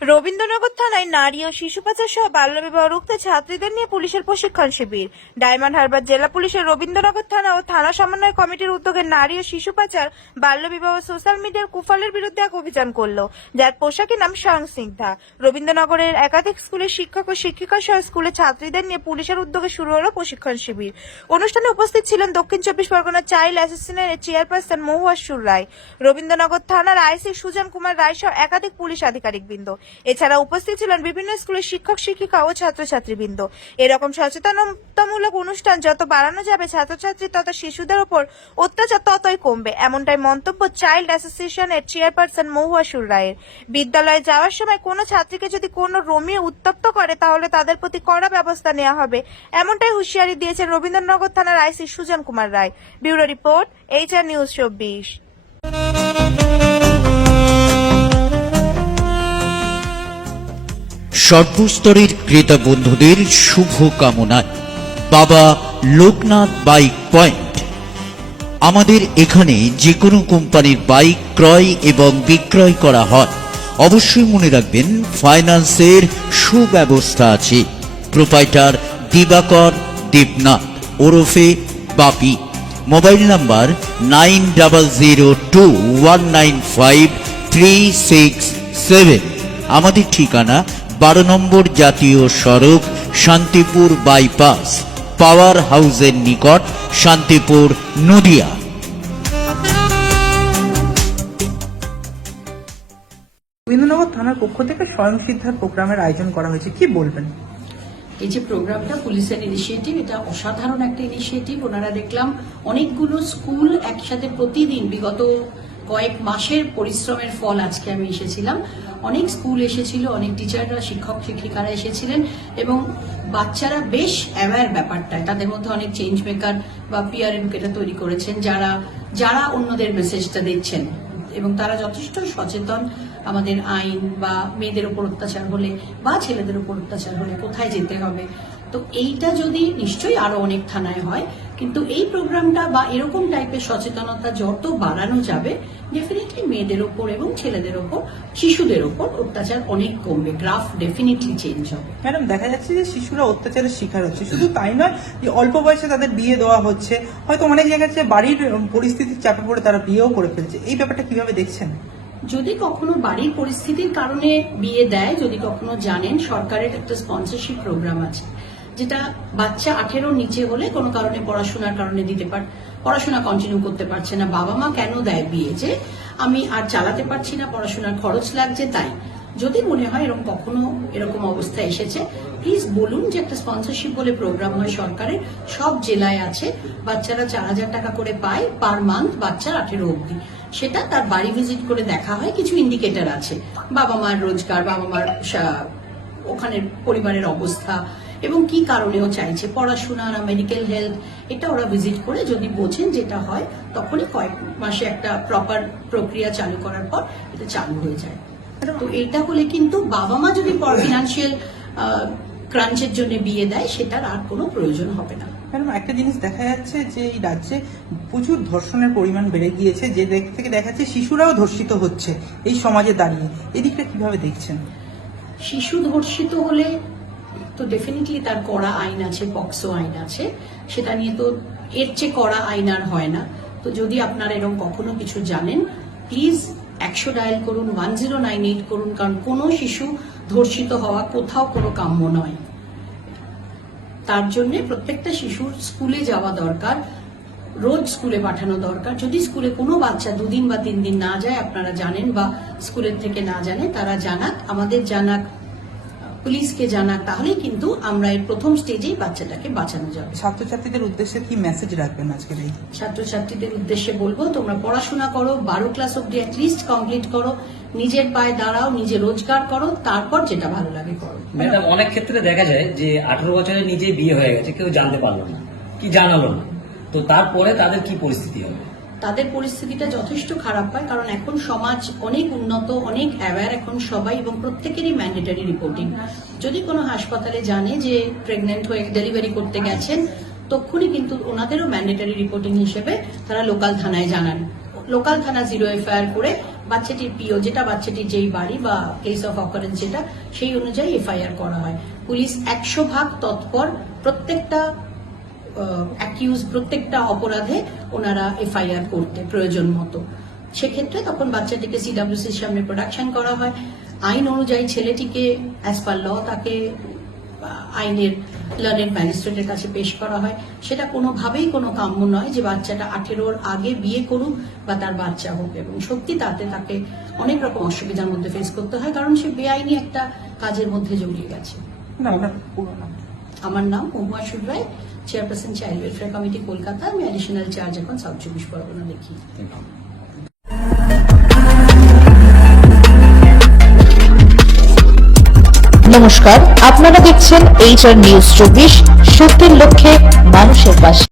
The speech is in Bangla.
রবীন্দ্রনগর থানায় নারী ও শিশু পাচার সহ বাল্যবিবাহ রুখতে ছাত্রীদের নিয়ে পুলিশের প্রশিক্ষণ শিবির। ডায়মন্ড হারবার জেলা পুলিশের রবীন্দ্রনগর থানা ও থানা সমন্বয় কমিটির উদ্যোগে নারী ও শিশু পাচার, বাল্যবিবাহ ও সোশ্যাল মিডিয়ার কুফলের বিরুদ্ধে এক অভিযান করলো, যার পোশাকের নাম স্বয়ংসিদ্ধা। রবীন্দ্রনগরের একাধিক স্কুলের শিক্ষক ও শিক্ষিকা সহ স্কুলের ছাত্রীদের নিয়ে পুলিশের উদ্যোগে শুরু হলো প্রশিক্ষণ শিবির। অনুষ্ঠানে উপস্থিত ছিলেন দক্ষিণ চব্বিশ পরগনা চাইল্ড অ্যাসোসিয়েশনের চেয়ারপারসন মহুয়া সুর রায়, রবীন্দ্রনগর থানার আইসি সুজন কুমার রায় সহ একাধিক পুলিশ আধিকারিকবৃন্দ। এছাড়া উপস্থিত ছিলেন বিভিন্ন স্কুলের শিক্ষক শিক্ষিকা ও ছাত্রছাত্রীবৃন্দ। এরকম সচেতনতামূলক অনুষ্ঠান যত বাড়ানো যাবে, ছাত্রছাত্রী তথা শিশুদের উপর অত্যাচার ততই কমবে, এমনটাই মন্তব্য চাইল্ড অ্যাসোসিয়েশনের চেয়ারপারসন মহুয়া সুর রায়ের। বিদ্যালয়ে যাওয়ার সময় কোনো ছাত্রীকে যদি কোনো রোমিও উত্তপ্ত করে, তাহলে তাদের প্রতি কড়া ব্যবস্থা নেওয়া হবে, এমনটাই হুঁশিয়ারি দিয়েছেন রবীন্দ্রনগর থানার IC Sujan Kumar Roy. Bureau report, HR news 24। সর্বস্তরের ক্রেতা বন্ধুদের শুভ কামনায় বাবা লোকনাথ বাইক পয়েন্ট। আমাদের এখানে যে কোনো কোম্পানির বাইক ক্রয় এবং বিক্রয় করা হয়। অবশ্যই মনে রাখবেন, ফাইন্যান্সের সুব্যবস্থা আছে। প্রোপাইটার দিবাকর দেবনাথ ওরফে বাপি। Mobile number 9002195367। আমাদের ঠিকানা 12 নম্বর জাতীয় সড়ক, শান্তিপুর বাইপাস, পাওয়ার হাউসের নিকট, শান্তিপুর, নদিয়া। রবীন্দ্রনগর থানার পক্ষ থেকে স্বয়ংসিদ্ধার প্রোগ্রামের আয়োজন করা হয়েছে, কি বলবেন? এই যে প্রোগ্রামটা পুলিশের ইনিশিয়েটিভ, এটা অসাধারণ একটা ইনিশিয়েটিভ। ওনারা দেখলাম অনেকগুলো স্কুল একসাথে প্রতিদিন বিগত কয়েক মাসের পরিশ্রমের ফল আজকে আমি এসেছিলাম। অনেক স্কুল এসেছিল, অনেক টিচাররা, শিক্ষক শিক্ষিকারা এসেছিলেন এবং বাচ্চারা বেশ অ্যাওয়্যার ব্যাপারটায়। তাদের মধ্যে অনেক চেঞ্জ মেকার বা পিয়ার এডুকেটর তৈরি করেছেন, যারা অন্যদের মেসেজটা দিচ্ছেন এবং তারা যথেষ্ট সচেতন। আমাদের আইন বা মেয়েদের উপর অত্যাচার হলে বা ছেলেদের উপর অত্যাচার হলে কোথায় যেতে হবে, তো এইটা যদি নিশ্চয়ই আরো অনেক থানায় হয়, কিন্তু এই প্রোগ্রামটা বা এরকম টাইপের সচেতনতা যত বাড়ানো যাবে, ডেফিনেটলি মেয়েদের ওপর এবং ছেলেদের ওপর, শিশুদের ওপর অত্যাচার অনেক কমবে, গ্রাফ ডেফিনেটলি চেঞ্জ হবে। ম্যাডাম, দেখা যাচ্ছে যে শিশুরা অত্যাচারের শিকার হচ্ছে। শুধু তাই নয়, যে অল্প বয়সে তাদের বিয়ে দেওয়া হচ্ছে, হয়তো অনেক জায়গায় বাড়ির পরিস্থিতির চাপে পড়ে তারা বিয়েও করে ফেলছে। এই ব্যাপারটা কিভাবে দেখছেন? যদি কখনো বাড়ির পরিস্থিতির কারণে বিয়ে দেয়, যদি কখনো জানেন, সরকারের একটা স্পন্সরশিপ প্রোগ্রাম আছে, যেটা বাচ্চা 18 নিচে হলে কোনো কারণে পড়াশোনার কারণে পড়াশোনা কন্টিনিউ করতে পারছে না, বাবা মা কেন দেয় বিয়ে, যে আমি আর চালাতে পারছি না, পড়াশোনার খরচ লাগছে, তাই যদি মনে হয় এরকম অবস্থা এসেছে, প্লিজ বলুন যে একটা স্পন্সরশিপ বলে প্রোগ্রাম হয় সরকারের, সব জেলায় আছে। বাচ্চারা 4000 টাকা করে পায় পার মান্থ, বাচ্চার 18 অব্দি। সেটা তার বাড়ি ভিজিট করে দেখা হয়, কিছু ইন্ডিকেটর আছে, বাবা মার রোজগার, বাবা মার ওখানের পরিবারের অবস্থা এবং কি কারণেও চাইছে, পড়াশোনা না মেডিকেল হেলথ, এটা ওরা ভিজিট করে যদি বোঝেন যেটা হয়, তখনই কয়েক মাসে একটা প্রপার প্রক্রিয়া চালু করার পর এটা চালু হয়ে যায়। তো এটা হলে কিন্তু বাবা মা যদি ফিনান্সিয়াল ক্রাঞ্চের জন্য বিয়ে দেয়, সেটার আর কোনো প্রয়োজন হবে না। ম্যাডাম, একটা জিনিস দেখা যাচ্ছে যে এই রাজ্যে প্রচুর ধর্ষণের পরিমাণ বেড়ে গিয়েছে, যে দিক থেকে দেখা যাচ্ছে শিশুরাও ধর্ষিত হচ্ছে এই সমাজে দাঁড়িয়ে। এই দিকটা কিভাবে দেখছেন? শিশু ধর্ষিত হলে তো ডেফিনেটলি তার কড়া আইন আছে, পক্সো আইন আছে, সেটা নিয়ে তো এর চেয়ে কড়া আইন আর হয় না। তো যদি আপনারা এরকম কখনো কিছু জানেন, প্লিজ 100 ডায়াল করুন, 1098 করুন, কারণ কোনো শিশু ধর্ষিত হওয়া কোথাও কোনো কাম্য নয়। তার জন্য প্রত্যেকটা শিশুর স্কুলে যাওয়া দরকার, রোজ স্কুলে পাঠানো দরকার। যদি স্কুলে কোনো বাচ্চা 2 দিন বা 3 দিন না যায়, আপনারা জানেন, বা স্কুলের থেকে না জানে, তারা জানাক, আমাদের জানাক, পুলিশকে জানাক, তাহলেই কিন্তু আমরা এর প্রথম স্টেজেই বাচ্চাটাকে বাঁচানো যাবে। ছাত্রছাত্রীদের উদ্দেশ্যে কি মেসেজ রাখবেন আজকের এই? ছাত্রছাত্রীদের উদ্দেশ্যে বলবো, তোমরা পড়াশোনা করো, 12 ক্লাস অব্দি অ্যাটলিস্ট কমপ্লিট করো, নিজের পায়ে দাঁড়াও, নিজে রোজগার করো, তারপর যেটা ভালো লাগে করো। ম্যাডাম, অনেক ক্ষেত্রে দেখা যায় যে 18 বছরে নিজেই বিয়ে হয়ে গেছে, কেউ জানতে পারলো না, কি জানালো না, তো তারপরে তাদের কি পরিস্থিতি হবে? তাদের পরিস্থিতিটা যথেষ্ট খারাপ হয়, কারণ এখন সমাজ অনেক উন্নত, অনেক অ্যাওয়্যার এখন সবাই, এবং প্রত্যেকেরই ম্যান্ডেটরি রিপোর্টিং। যদি কোনো হাসপাতালে জানে যে প্রেগনেন্ট হয়ে ডেলিভারি করতে গেছেন, তখনই কিন্তু ওনাদেরও ম্যান্ডেটরি রিপোর্টিং হিসেবে তারা লোকাল থানায় জানান। লোকাল থানা 0 FIR করে বাচ্চাটির পিও যেটা বাচ্চাটির যেই বাড়ি বা প্লেস অফ অকারেন্স যেটা সেই অনুযায়ী এফআইআর করা হয়। পুলিশ 100% তৎপর, প্রত্যেকটা অ্যাকিউজ প্রত্যেকটা অপরাধে ওনারা এফআইআর করতে প্রয়োজন মতো। সেক্ষেত্রে তখন বাচ্চাটিকে সিডব্লিউসির সামনে প্রোডাকশন করা হয়। আইন অনুযায়ী ছেলেটিকে অ্যাজ পার ল তাকে আইনের লার্নেড ম্যাজিস্ট্রেটের কাছে পেশ করা হয়। সেটা কোনোভাবেই কোনো কাম্য নয় যে বাচ্চাটা 18-র আগে বিয়ে করুক বা তার বাচ্চা হোক, এবং সত্যি তাতে তাকে অনেক রকম অসুবিধার মধ্যে ফেস করতে হয়, কারণ সে বেআইনি একটা কাজের মধ্যে জড়িয়ে গেছে। না, ওনার পুরো নাম। আমার নাম Mahua Subray, chairperson child welfare committee Kolkata. আমি অ্যাডিশনাল চার্জ এখন সাউথ 24 পরগনা দেখি। নমস্কার, আপনারা দেখছেন HR নিউজ 24, সত্যের লক্ষ্যে মানুষের পাশে।